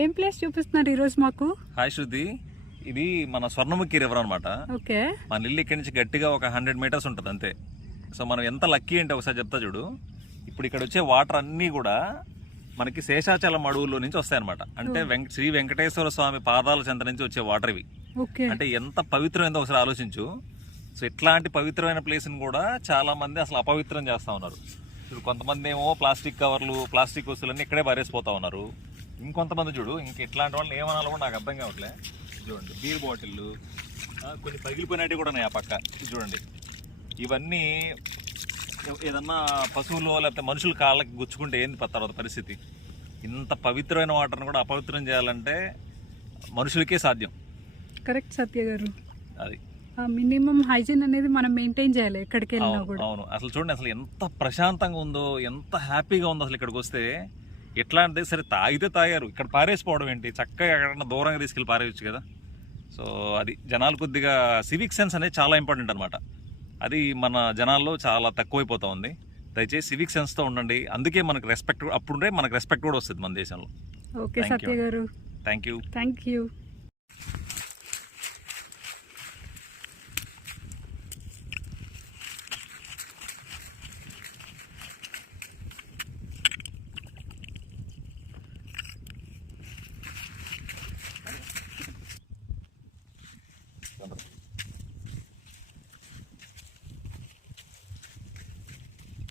ఏం ప్లేస్ చూపిస్తున్నారు ఈ రోజు మాకు? హాయ్ శృతి, ఇది మన స్వర్ణముఖి రివర్ అనమాట. ఓకే, మన ఇల్లు ఇక్కడి నుంచి గట్టిగా ఒక 100 మీటర్స్ ఉంటుంది అంతే. సో మనం ఎంత లక్కీ అంటే ఒకసారి చెప్తా చూడు. ఇప్పుడు ఇక్కడ వచ్చే వాటర్ అన్నీ కూడా మనకి శేషాచలం అడవుల్లో నుంచి వస్తాయన్నమాట. అంటే శ్రీ వెంకటేశ్వర స్వామి పాదాల చెంత నుంచి వచ్చే వాటర్ ఇవి. అంటే ఎంత పవిత్రమైందో ఒకసారి ఆలోచించు. సో ఇట్లాంటి పవిత్రమైన ప్లేస్ని కూడా చాలా మంది అసలు అపవిత్రం చేస్తూ ఉన్నారు. ఇప్పుడు కొంతమంది ఏమో ప్లాస్టిక్ కవర్లు, ప్లాస్టిక్ వస్తువులన్నీ ఇక్కడే పారేసిపోతా ఉన్నారు. ఇంకొంతమంది చూడు, ఇంక ఇట్లాంటి వాళ్ళని ఏమనాలో కూడా నాకు అర్థం కావట్లే. చూడండి, బీర్ బాటిళ్ళు, కొన్ని పగిలిపోయినట్టు కూడా ఉన్నాయి ఆ పక్క. చూడండి, ఇవన్నీ ఏదన్నా పశువులు లేకపోతే మనుషుల కాళ్ళకి గుచ్చుకుంటే ఏంది తర్వాత పరిస్థితి. ఇంత పవిత్రమైన వాటర్ని కూడా అపవిత్రం చేయాలంటే మనుషులకే సాధ్యం. కరెక్ట్ సత్య గారు. అది మినిమం హైజీన్ అనేది మనం మెయింటైన్ చేయాలి ఎక్కడికి వెళ్ళినా కూడా. అవును, అసలు చూడండి, అసలు ఎంత ప్రశాంతంగా ఉందో, ఎంత హ్యాపీగా ఉందో అసలు ఇక్కడికి వస్తే. ఎట్లాంటిది సరే తాగితే తాగారు, ఇక్కడ పారేసిపోవడం ఏంటి, చక్కగా ఎక్కడన్నా దూరంగా తీసుకెళ్ళి పారేయచ్చు కదా. సో అది జనాలు కొద్దిగా సివిక్ సెన్స్ అనేది చాలా ఇంపార్టెంట్ అనమాట. అది మన జనాల్లో చాలా తక్కువైపోతా ఉంది. దయచేసి సివిక్ సెన్స్తో ఉండండి. అందుకే మనకు రెస్పెక్ట్, అప్పుడే మనకు రెస్పెక్ట్ కూడా వస్తుంది మన దేశంలో. ఓకే సత్య గారు, థ్యాంక్ యూ. Thank you.